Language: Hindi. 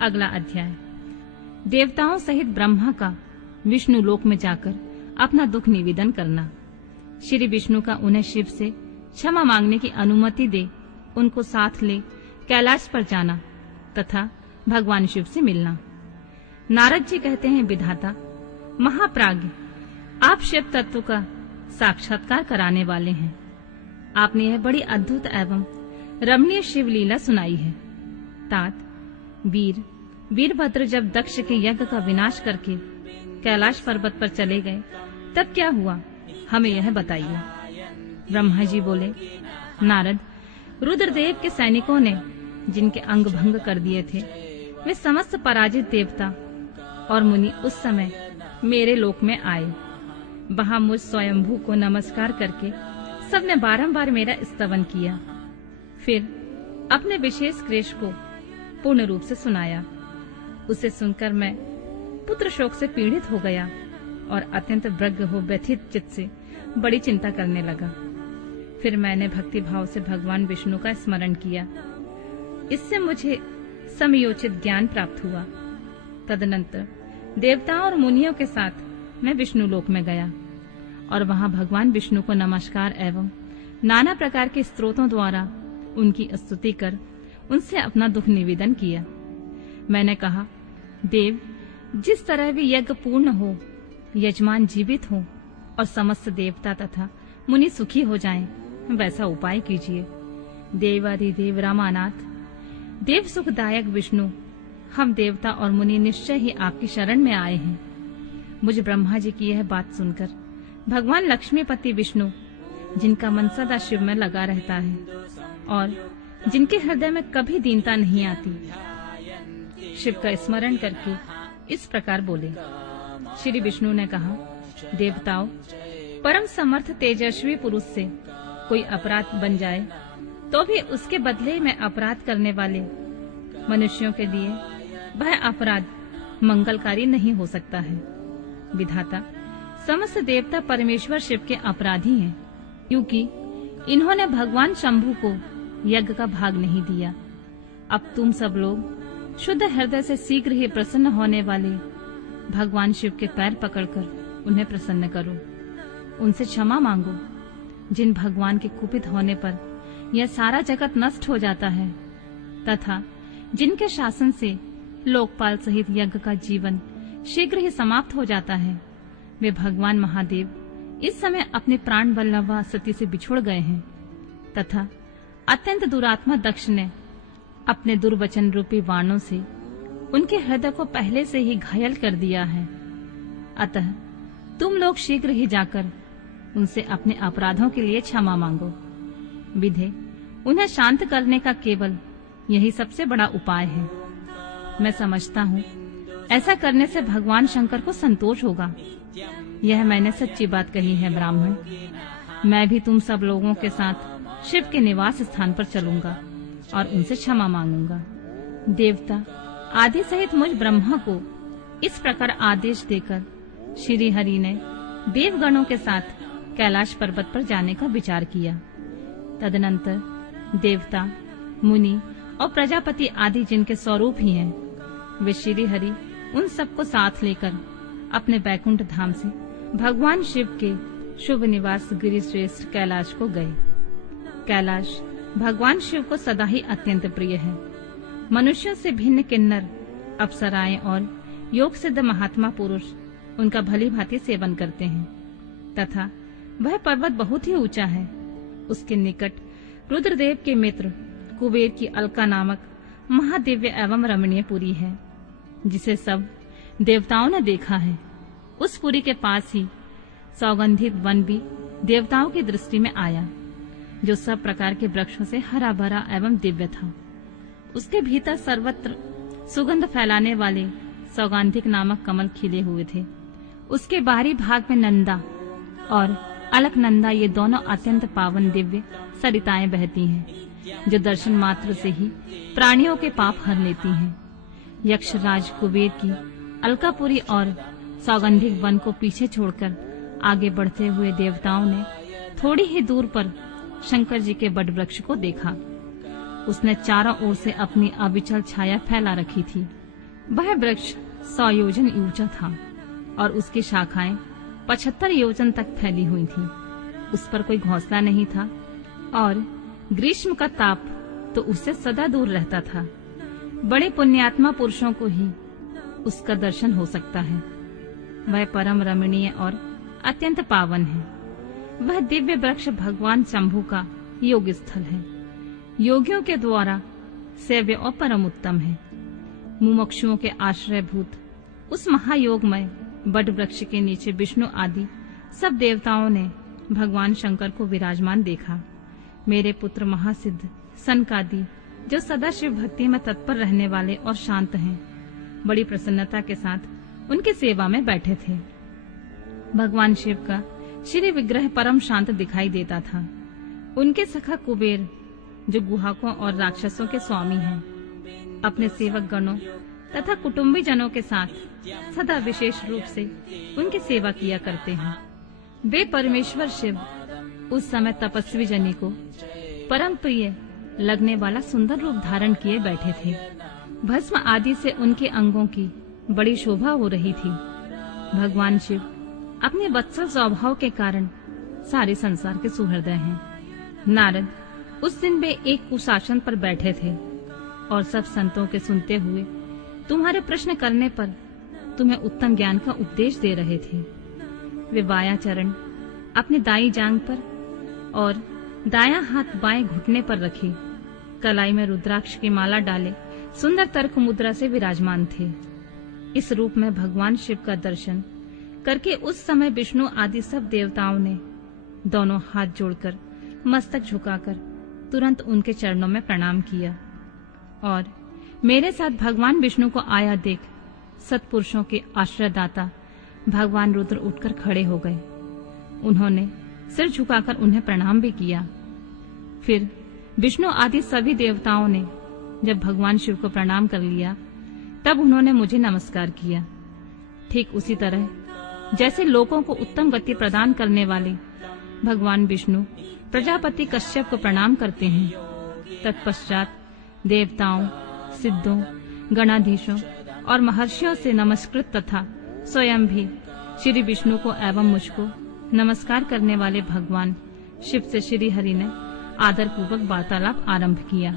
अगला अध्याय। देवताओं सहित ब्रह्मा का विष्णु लोक में जाकर अपना दुख निवेदन करना। श्री विष्णु का उन्हें शिव से क्षमा मांगने की अनुमति दे उनको साथ ले कैलाश पर जाना तथा भगवान शिव से मिलना। नारद जी कहते हैं, विधाता महाप्राज्ञ, आप शिव तत्व का साक्षात्कार कराने वाले हैं। आपने यह बड़ी अद्भुत एवं रमणीय शिव लीला सुनाई है। तात वीरभद्र जब दक्ष के यज्ञ का विनाश करके कैलाश पर्वत पर चले गए तब क्या हुआ, हमें यह बताइए। ब्रह्मा जी बोले, नारद, रुद्रदेव के सैनिकों ने जिनके अंग भंग कर दिए थे वे समस्त पराजित देवता और मुनि उस समय मेरे लोक में आए। वहां मुझ स्वयंभू को नमस्कार करके सबने बारंबार मेरा स्तवन किया। फिर अपने विशेष क्लेश को पूर्ण रूप से सुनाया। उसे सुनकर मैं पुत्र शोक से पीड़ित हो गया और अत्यंत व्यग्र हो व्यथित चित्त से बड़ी चिंता करने लगा। फिर मैंने भक्ति भाव से भगवान विष्णु का स्मरण किया। इससे मुझे समयोचित ज्ञान प्राप्त हुआ। तदनंतर देवताओं और मुनियों के साथ मैं विष्णु लोक में गया और वहां भगवान विष्णु को नमस्कार एवं नाना प्रकार के स्तोत्रों द्वारा उनकी स्तुति कर उनसे अपना दुख निवेदन किया। मैंने कहा, देव, जिस तरह भी यज्ञ पूर्ण हो, यजमान जीवित हो और समस्त देवता तथा मुनि सुखी हो जाएं, वैसा उपाय कीजिए। देवाधिदेव रामानाथ, देव सुखदायक विष्णु, हम देवता और मुनि निश्चय ही आपकी शरण में आए हैं। मुझे ब्रह्मा जी की यह बात सुनकर भगवान लक्ष्मीपति विष्णु, जिनका मन सदा शिव में लगा रहता है और जिनके हृदय में कभी दीनता नहीं आती, शिव का स्मरण करके इस प्रकार बोले। श्री विष्णु ने कहा, देवताओं, परम समर्थ तेजस्वी पुरुष से कोई अपराध बन जाए तो भी उसके बदले में अपराध करने वाले मनुष्यों के लिए वह अपराध मंगलकारी नहीं हो सकता है। विधाता, समस्त देवता परमेश्वर शिव के अपराधी हैं, क्योंकि इन्होंने भगवान शंभु को यज्ञ का भाग नहीं दिया। अब तुम सब लोग शुद्ध हृदय से शीघ्र ही प्रसन्न होने वाले भगवान शिव के पैर पकड़कर उन्हें प्रसन्न करो, उनसे क्षमा मांगो। जिन भगवान के कुपित होने पर यह सारा जगत नष्ट हो जाता है तथा जिनके शासन से लोकपाल सहित यज्ञ का जीवन शीघ्र ही समाप्त हो जाता है, वे भगवान महादेव इस समय अपने प्राण वल्लभा सती से बिछुड़ गए हैं तथा अत्यंत दुरात्मा दक्ष ने अपने दुर्वचन रूपी बाणों से उनके हृदय को पहले से ही घायल कर दिया है। अतः तुम लोग शीघ्र ही जाकर उनसे अपने अपराधों के लिए क्षमा मांगो। विधे, उन्हें शांत करने का केवल यही सबसे बड़ा उपाय है। मैं समझता हूँ ऐसा करने से भगवान शंकर को संतोष होगा। यह मैंने सच्ची बात कही है ब्राह्मण। मैं भी तुम सब लोगों के साथ शिव के निवास स्थान पर चलूंगा और उनसे क्षमा मांगूंगा। देवता आदि सहित मुझ ब्रह्मा को इस प्रकार आदेश देकर श्री हरि ने देवगणों के साथ कैलाश पर्वत पर जाने का विचार किया। तदनंतर देवता, मुनि और प्रजापति आदि जिनके स्वरूप ही हैं, वे श्री हरि उन सबको साथ लेकर अपने बैकुंठ धाम से भगवान शिव के शुभ निवास गिरिश्रेष्ठ कैलाश को गए। कैलाश भगवान शिव को सदा ही अत्यंत प्रिय है। मनुष्यों से भिन्न किन्नर, अप्सराएं और योग सिद्ध महात्मा पुरुष उनका भली भांति सेवन करते हैं तथा वह पर्वत बहुत ही ऊंचा है। उसके निकट रुद्रदेव के मित्र कुबेर की अलका नामक महादिव्य एवं रमणीय पुरी है, जिसे सब देवताओं ने देखा है। उस पुरी के पास ही सौगंधित वन भी देवताओं की दृष्टि में आया, जो सब प्रकार के वृक्षों से हरा भरा एवं दिव्य था। उसके भीतर सर्वत्र सुगंध फैलाने वाले सौगंधिक नामक कमल खिले हुए थे। उसके बाहरी भाग में नंदा और अलकनंदा, ये दोनों अत्यंत पावन दिव्य सरिताएं बहती हैं, जो दर्शन मात्र से ही प्राणियों के पाप हर लेती हैं। यक्षराज कुबेर की अलकापुरी और सौगंधिक वन को पीछे छोड़कर आगे बढ़ते हुए देवताओं ने थोड़ी ही दूर पर शंकर जी के बट वृक्ष को देखा। उसने चारों ओर से अपनी अविचल छाया फैला रखी थी वह वृक्ष 100 योजन ऊंचा था और उसकी शाखाएं 75 योजन तक फैली हुई थी। उस पर कोई घोंसला नहीं था और ग्रीष्म का ताप तो उससे सदा दूर रहता था। बड़े पुण्यात्मा पुरुषों को ही उसका दर्शन हो सकता है। वह परम रमणीय और अत्यंत पावन है। वह दिव्य वृक्ष भगवान शंभु का योग स्थल है। योगियों के द्वारा सेव्य और परम उत्तम है। मुमुक्षुओं के आश्रयभूत उस महायोगमय बट वृक्ष के नीचे विष्णु आदि सब देवताओं ने भगवान शंकर को विराजमान देखा। मेरे पुत्र महासिद्ध सनकादि, जो सदा शिव भक्ति में तत्पर रहने वाले और शांत हैं, बड़ी प्रसन्नता के साथ उनकी सेवा में बैठे थे। भगवान शिव का श्री विग्रह परम शांत दिखाई देता था। उनके सखा कुबेर, जो गुहाकों और राक्षसों के स्वामी हैं, अपने सेवक गणों तथा कुटुंबी जनों के साथ सदा विशेष रूप से उनकी सेवा किया करते हैं। वे परमेश्वर शिव उस समय तपस्वी जनी को परम प्रिय लगने वाला सुंदर रूप धारण किए बैठे थे। भस्म आदि से उनके अंगों की बड़ी शोभा हो रही थी। भगवान शिव अपने वत्सल स्वभाव के कारण सारे संसार के सुहृदय हैं। नारद, उस दिन वे एक कुशासन पर बैठे थे और सब संतों के सुनते हुए तुम्हारे प्रश्न करने पर तुम्हें उत्तम ज्ञान का उपदेश दे रहे थे। वे बायां चरण अपने दाई जांघ पर और दायां हाथ बाएं घुटने पर रखे, कलाई में रुद्राक्ष की माला डाले सुंदर तर्क मुद्रा से विराजमान थे। इस रूप में भगवान शिव का दर्शन करके उस समय विष्णु आदि सब देवताओं ने दोनों हाथ जोड़कर मस्तक झुकाकर तुरंत उनके चरणों में प्रणाम किया और मेरे साथ भगवान विष्णु को आया देख सत्पुरुषों के आश्रयदाता भगवान रुद्र उठकर खड़े हो गए। उन्होंने सिर झुकाकर उन्हें प्रणाम भी किया। फिर विष्णु आदि सभी देवताओं ने जब भगवान शिव को प्रणाम कर लिया, तब उन्होंने मुझे नमस्कार किया। ठीक उसी तरह जैसे लोगों को उत्तम गति प्रदान करने वाले भगवान विष्णु प्रजापति कश्यप को प्रणाम करते हैं, तत्पश्चात देवताओं, सिद्धों, गणाधीशों और महर्षियों से नमस्कृत तथा स्वयं भी श्री विष्णु को एवं मुझको नमस्कार करने वाले भगवान शिव से श्री हरि ने आदर पूर्वक वार्तालाप आरंभ किया।